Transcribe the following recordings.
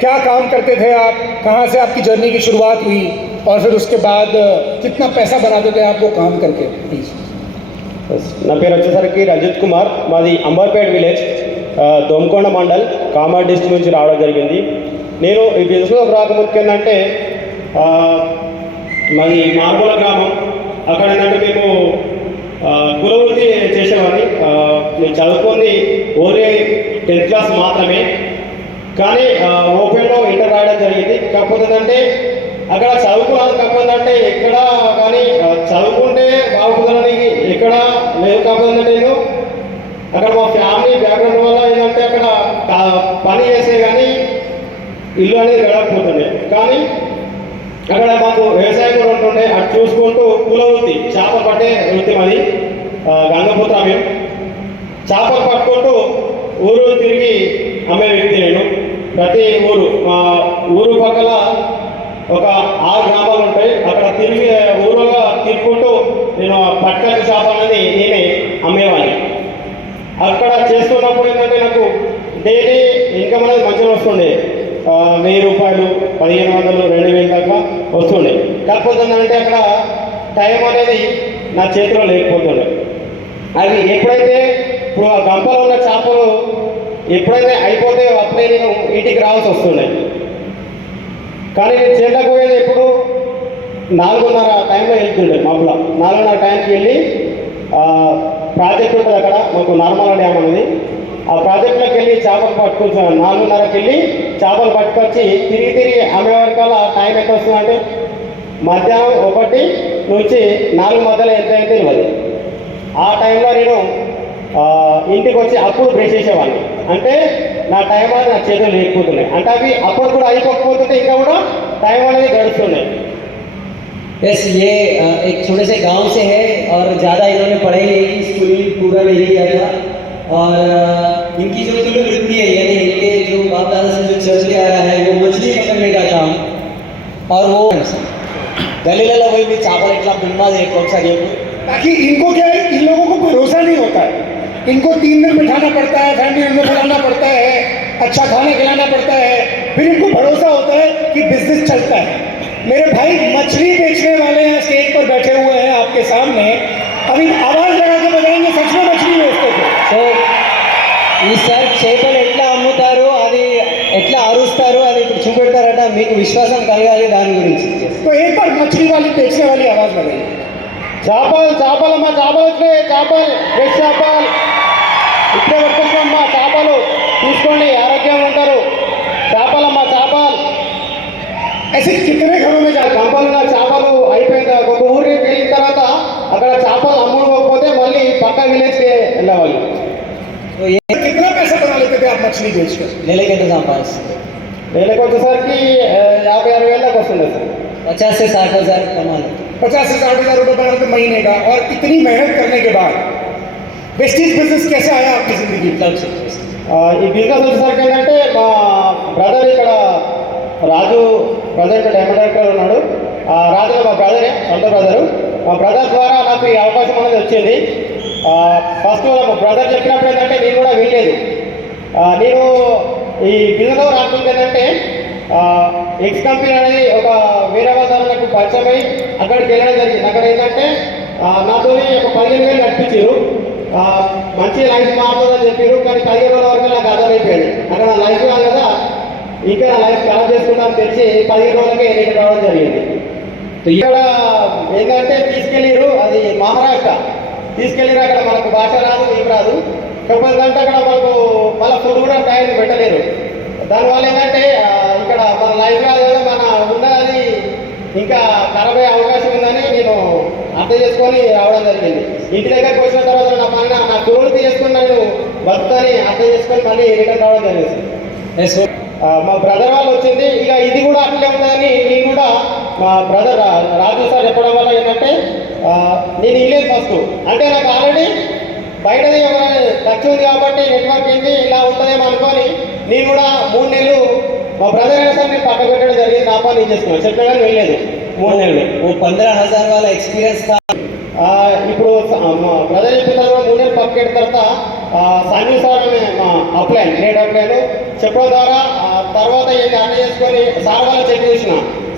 क्या काम करते थे आप, कहाँ से आपकी जर्नी की शुरुआत हुई और फिर उसके बाद कितना पैसा बनाते थे आप वो काम करके, प्लीज़। నా పేరు వచ్చేసరికి రజిత్ కుమార్, మాది అంబర్పేట్ విలేజ్, దోమకొండ మండల్, కామారెడ్డి డిస్ట్రిక్ట్ నుంచి రావడం జరిగింది. నేను ఈ బిజినెస్లోకి రాకముందుకు ఏంటంటే మాది మార్మూల గ్రామం. అక్కడ ఏంటంటే మేము కులవృత్తి చేసేవాడిని. నేను చదువుకుంది ఓన్లీ 10th క్లాస్ మాత్రమే, కానీ ఓపెన్లో ఇంటర్ రాయడం జరిగింది. కాకపోతే ఏంటంటే అక్కడ చదువుకున్నాను, కాకపోతే అంటే ఎక్కడ కానీ చదువుకుంటే బాగుంటుందని ఎక్కడ లేదు. కాకపోతే నేను అక్కడ మా ఫ్యామిలీ బ్యాక్గ్రౌండ్ వల్ల ఏంటంటే అక్కడ పని చేసే కానీ ఇల్లు అనేది గడపకపోతుండే. కానీ అక్కడ మాకు వ్యవసాయం కూడా ఉంటుండే. అటు చూసుకుంటూ కుల వృత్తి, చేపలు పట్టే వృత్తి మాది. గంగపుత్ర మేము చేపలు పట్టుకుంటూ ఊరు తిరిగి అమ్మే వ్యక్తి నేను. ప్రతి ఊరు, మా ఊరు పక్కల ఒక 6 గ్రామాలు ఉంటాయి. అక్కడ తిరిగి ఊరుగా తిరుగుకుంటూ నేను పట్టుకల చేప అనేది నేనే అమ్మేవాడిని. అక్కడ చేస్తున్నప్పుడు ఏంటంటే నాకు డైలీ ఇన్కమ్ అనేది మంచిగా వస్తుండే. 1000 రూపాయలు, 1500, 2000 దాకా వస్తుండే. కాకపోతే ఏంటంటే అక్కడ టైం అనేది నా చేతిలో లేకపోతుండే. అది ఎప్పుడైతే ఇప్పుడు ఆ గంపలో ఉన్న చేపలు ఎప్పుడైతే అయిపోతే అప్పుడే నేను ఇంటికి రావాల్సి వస్తుండే. కానీ నేను చేతకు పోయేది ఎప్పుడు 4:30 టైంలో వెళ్తుండే. మామూలుగా 4:30 టైంకి వెళ్ళి ప్రాజెక్ట్ ఉంటుంది అక్కడ మాకు, నార్మల్ డ్యామ్ అనేది. ఆ ప్రాజెక్ట్లోకి వెళ్ళి చేపలు పట్టుకొచ్చి 4:30కి వెళ్ళి చేపలు పట్టుకొచ్చి తిరిగి అమ్మే వరకల్లా టైం ఎంత వస్తుందంటే మధ్యాహ్నం 1 నుంచి 4 మధ్యలో ఎంత అయితే తెలియదు. ఆ టైంలో నేను ఇంటికి వచ్చి అప్పుడు బ్రష్ చేసేవాడిని. అంటే నా టైం అనేది నా చేతులు లేకపోతున్నాయి. అంటే అవి అప్పుడు కూడా అయిపోకపోతుంటే ఇంకా కూడా టైం అనేది గడుస్తున్నాయి. बस ये एक छोटे से गांव से है और ज़्यादा इन्होंने पढ़ाई नहीं की, स्कूलिंग पूरा नहीं किया था। और इनकी जो वृत्ति है, यानी इनके जो बाप दादा से जो चलते आ रहा है वो मछली पकड़ने का काम। और वो गलीला वही भी चावल इतना बिम्बा दे कौन सा गेम, ताकि इनको क्या है, इन लोगों को भरोसा नहीं होता है। इनको 3 दिन बिठाना पड़ता है, फैमिली में खिलाना पड़ता है, अच्छा खाना खिलाना पड़ता है, फिर इनको भरोसा होता है कि बिजनेस चलता है। मेरे भाई मछली बेचने वाले हैं, स्टेज पर बैठे हुए हैं आपके सामने, अभी आवाज़ लगा के बताएंगे सच में मछली बेचते थे। సో ఈసారి చేపలు ఎట్లా అమ్ముతారు, అది ఎట్లా అరుస్తారు, అది ఇప్పుడు చూపెడతారట. మీకు విశ్వాసం కలగాలి దాని గురించి. तो एक बार मछली वाली बेचने वाली आवाज़ लगाइए। చేపలమ్మ, చేపలు వచ్చినాయి, చేపలు, ఫ్రెష్ చేపలు ఇప్పుడే వచ్చేసామ్మా. చేపలు తీసుకోండి, ఆరోగ్యంగా ఉంటారు. చేపలమ్మ, చేపలు. ऐसे कितने घरों में जाते కంపలు చేపలు అయిపోయింది. ఒక ఊరికి వెళ్ళిన తర్వాత అక్కడ చేపలు అమ్ముకోకపోతే మళ్ళీ పక్క విలేజ్కి వెళ్ళేవాళ్ళు. तो ये कितना पैसा बना लेते थे आप मछली बेचकर? लेले के तो संपादन నెలకు వచ్చేసరికి 50-60 వేలకు వస్తుంది సార్. 50 से 60 हज़ार कमा लेते। 50 से 60 हज़ार रुपये बनाते महीने का। और इतनी मेहनत करने के बाद वेस्टेज बिजनेस कैसे आया आपकी जिंदगी? ఈ బిజినెస్ వచ్చేసరికి ఏంటంటే మా బ్రదర్ ఇక్కడ రాజు ప్రజెంట్ డైమండ్ డైరెక్టర్ ఉన్నాడు. రాజు మా బ్రదరే, సొంత బ్రదరు. మా బ్రదర్ ద్వారా నాకు ఈ అవకాశం అనేది వచ్చింది. ఫస్ట్ మా బ్రదర్ చెప్పినప్పుడు ఏంటంటే నేను కూడా వినలేదు. నేను ఈ బిజినెస్లో రాకుండా ఏంటంటే ఎక్స్ కంపెనీ అనేది ఒక వేరే వాళ్ళ నాకు పరిచయం అయ్యి అక్కడికి వెళ్ళడం జరిగింది. అక్కడ ఏంటంటే నాతో ఒక 15,000 నడిపించారు. మంచి లైఫ్ మారుతుందని చెప్పారు. కానీ 15 రోజుల వరకు నాకు అర్థమైపోయింది. అక్కడ నా లైఫ్ కాదు కదా, ఇంకా నా లైఫ్ ఖరాబ్ చేసుకుంటానని తెలిసి 15 రోజులకే ఇక్కడ రావడం జరిగింది. ఇక్కడ ఏంటంటే తీసుకెళ్ళారు, అది మహారాష్ట్ర తీసుకెళ్ళారు. అక్కడ మనకు భాష రాదు, ఏం రాదు. కాకపోతే అంటే అక్కడ మనకు మళ్ళీ ఫుడ్ కూడా టైం పెట్టలేరు. దానివల్ల ఏంటంటే ఇక్కడ మన లైఫ్ కాదు కదా, మన ఉన్నది ఇంకా ఖరాబ్ అయ్యే అవకాశం ఉందని నేను అర్థం చేసుకొని రావడం జరిగింది. ఇంటి దగ్గరికి వచ్చిన తర్వాత నా పైన నా కురువృత్తి చేసుకుని నేను బతుకని అర్థం చేసుకొని మళ్ళీ రిటర్న్ రావడం జరిగింది. మా బ్రదర్ వాళ్ళు వచ్చింది, ఇక ఇది కూడా అట్లే ఉంటుందని నేను కూడా మా బ్రదర్ రాజు సార్ చెప్పడం వల్ల ఏంటంటే నేను ఇల్లేదు ఫస్ట్. అంటే నాకు ఆల్రెడీ బయటది టచ్ ఉంది కాబట్టి నెట్వర్క్ ఏంటి ఇలా ఉంటుందేమో అనుకొని నేను కూడా 3 నెలలు మా బ్రదర్ అయినా సార్ నేను పక్క పెట్టడం జరిగింది. నా పని నేను చేసుకున్నాను, చెప్పినా కానీ వెళ్ళలేదు 3 నెలలు. वो 15,000 वाला एक्सपीरियंस था। ఇప్పుడు మా బ్రదర్ చెప్పిన తర్వాత 3 నెలలు పక్క పెట్టిన తర్వాత సంజయ్ సార్ అనే మా అప్లైన్ గ్రేట్ అప్లైన్ చెప్పడం ద్వారా తర్వాత ఏంటి అంటే చేసుకొని సార్ వాళ్ళ చెక్ చేసిన.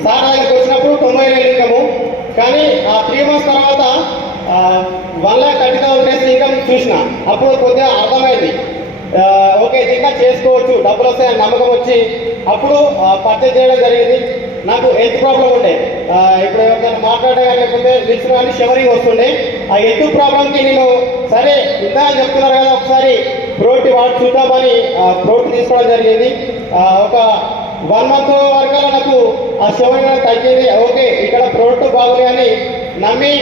సార్ దగ్గరికి వచ్చినప్పుడు 90,000 ఇన్కము, కానీ ఆ 3 months తర్వాత 1,30,000 ఇన్కమ్ చూసిన. అప్పుడు కొద్దిగా అర్థమైంది, ఓకే ఇంకా చేసుకోవచ్చు, డబ్బులు వస్తాయని నమ్మకం వచ్చి అప్పుడు పర్చేజ్ చేయడం జరిగింది. నాకు హెల్త్ ప్రాబ్లం ఉండే, ఇప్పుడు ఎవరికైనా మాట్లాడే లేకపోతే లిప్స్ కానీ షవరింగ్ వస్తుండే. ఆ హెల్త్ ప్రాబ్లంకి నేను సరే ఇందా చెప్తున్నారు కదా ఒకసారి ప్రోటీ వాడు చూద్దామని ప్రోటీ తీసుకోవడం జరిగింది. ఒక 1 month వరకు నాకు ఆ షవరింగ్ తగ్గింది. ఓకే ఇక్కడ ప్రోడక్ట్ బాగుంది అని నమ్మి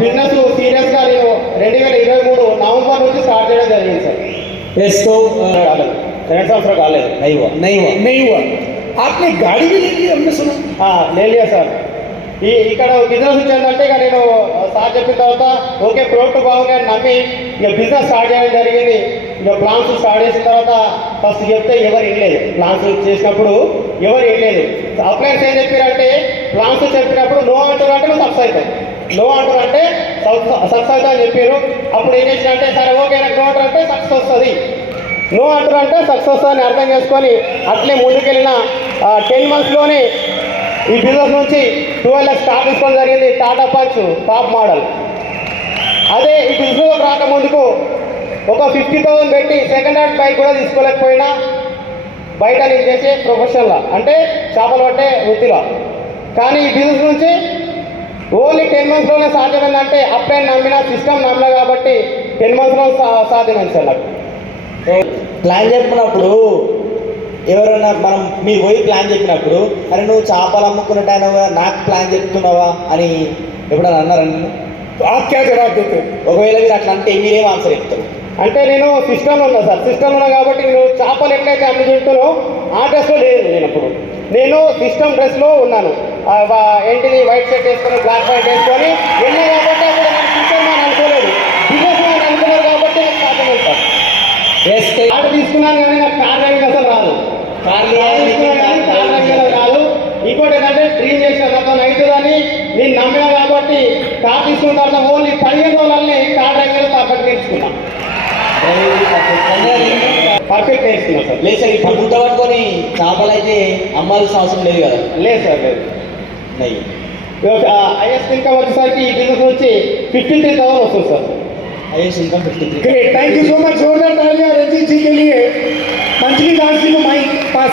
బిజినెస్ సీరియస్గా నేను 2023 నవంబర్ నుంచి స్టార్ట్ చేయడం జరిగింది సార్. यस तो కాలేదు, 2 సంవత్సరాలు కాలేదు. नहीं हुआ नहीं हुआ. आपने गाड़ी भी ले ली हमने सुना. లేదు సార్. ఇక్కడ బిజినెస్ వచ్చిందంటే ఇక నేను సార్ చెప్పిన తర్వాత ఓకే ప్రోడక్ట్ బాగుంది అని నమ్మి ఇక బిజినెస్ స్టార్ట్ చేయడం జరిగింది. ఇక ప్లాన్స్ స్టార్ట్ చేసిన తర్వాత ఫస్ట్ చెప్తే ఎవరు వినలేదు. ప్లాన్స్ చేసినప్పుడు ఎవరు వినలేదు. అప్లైన్స్ ఏం చెప్పారంటే ప్లాన్స్ చెప్పినప్పుడు నో అంటారు అంటే నువ్వు సక్సెస్ అవుతావు, నో అంటారు అంటే సక్సెస్ అవుతా అని చెప్పారు. అప్పుడు ఏం చేసిన అంటే సరే ఓకే నాకు నో అంటారు అంటే సక్సెస్ వస్తుంది, నో అంటారు అంటే సక్సెస్ వస్తుంది అని అర్థం చేసుకొని అట్లే ముందుకెళ్ళిన 10 monthsలోనే ఈ బిజినెస్ నుంచి 12 lakhs స్టాక్ తీసుకోవడం జరిగింది. Tata punch top model. అదే ఈ బిజినెస్ రాకముందుకు ఒక 50,000 పెట్టి సెకండ్ హ్యాండ్ బైక్ కూడా తీసుకోలేకపోయినా బయట నేను చేసే ప్రొఫెషన్లో అంటే చేపలు పట్టే వృత్తిలో. కానీ ఈ బిజినెస్ నుంచి ఓన్లీ 10 monthsలోనే సాధ్యమైందంటే అప్లైన్ నమ్మిన సిస్టమ్ నమ్మినా కాబట్టి 10 monthsలో సాధ్యమైంది సార్ నాకు. ప్లాన్ చెప్పినప్పుడు ఎవరైనా మనం మీరు పోయి ప్లాన్ చెప్పినప్పుడు అరే నువ్వు చేపలు అమ్ముకున్నట్టయినా నాకు ప్లాన్ చెప్తున్నావా అని ఎప్పుడైనా అన్నారండి? आप क्या जवाब देते? ఒకవేళ మీరు అట్లా అంటే మీరేం ఆన్సర్ చెప్తారు? అంటే నేను సిస్టమ్ ఉన్నా సార్, సిస్టమ్ ఉన్నా కాబట్టి నేను చేపలు ఎట్లయితే అమ్ముతుంటానో ఆ డ్రెస్లో లేదు. నేను సిస్టమ్ డ్రెస్లో ఉన్నాను. ఏంటిది వైట్ షర్ట్ వేసుకొని బ్లాక్ ప్యాంట్ వేసుకొని వెళ్ళా కాబట్టి అప్పుడు నేను సిస్టమ్ అని అనుకోలేదు, బిజినెస్ అని అనుకున్నారు కాబట్టి నాకు సాధ్యమైంది సార్. కార్ తీసుకున్నాను కానీ నాకు కార్ డ్రైవింగ్ అసలు రాదు. కార్ డ్రైవింగ్ రాదు. ఇంకోటి ఏంటంటే డ్రీమ్ చేసిన తర్వాత అవుతుందని నేను నమ్మినా కాబట్టి కార్ తీసుకున్న తర్వాత ఓన్లీ 15 రోజులనే కార్ డ్రైవింగ్ పర్ఫెక్ట్ నేర్చుకున్నాను. పర్ఫెక్ట్ నేర్చుకున్నాను సార్. లేదు సార్, ఇప్పుడు గుట్ట పట్టుకొని చేపలు అయితే అమ్మాల్సిన అవసరం లేదు కదా? లేదు సార్, లేదు. నయ్యి హైయెస్ట్ ఇన్కమ్ వచ్చేసరికి ఈ బిజినెస్ నుంచి 53,000 వస్తుంది sir. Highest income 53. Great, thank you so much. जोरदार तालियां रंजीत जी के लिए. मंथली डांसिंग को माइक पास